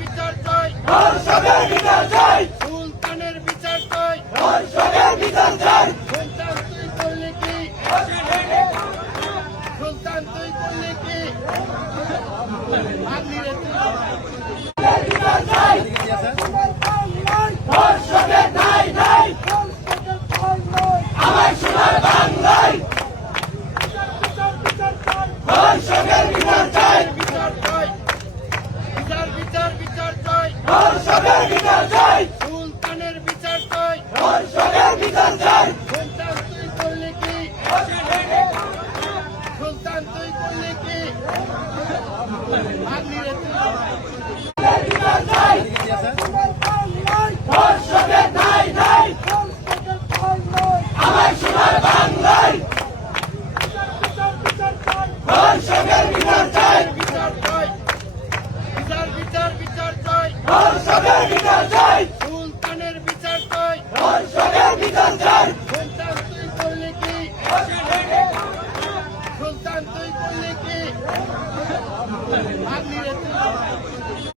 বিচার চাই, ধর্ষকের বিচার চাই, সুলতানের বিচার চাই, ধর্ষকের বিচার চাই, সুলতান তুই করলি কি, সুলতান তুই করলি কি, আমিরে বিচার চাই, ধর্ষকের নাই নাই, আমার সোনার বাংলায় ধর্ষকের বিচার চাই, বিচার চাই, বিচার চাই, ধর্ষকের বিচার চাই, সুলতানের বিচার চাই, ধর্ষকের বিচার চাই, সুলতান তুই করলি কি, সুলতান তুই করলি কি, আমিরে বিচার চাই, ধর্ষকের নাই নাই, আমার সোনার বাংলায় ধর্ষকের বিচার চাই, বিচার চাই, বিচার চাই, ধর্ষকের বিচার চাই,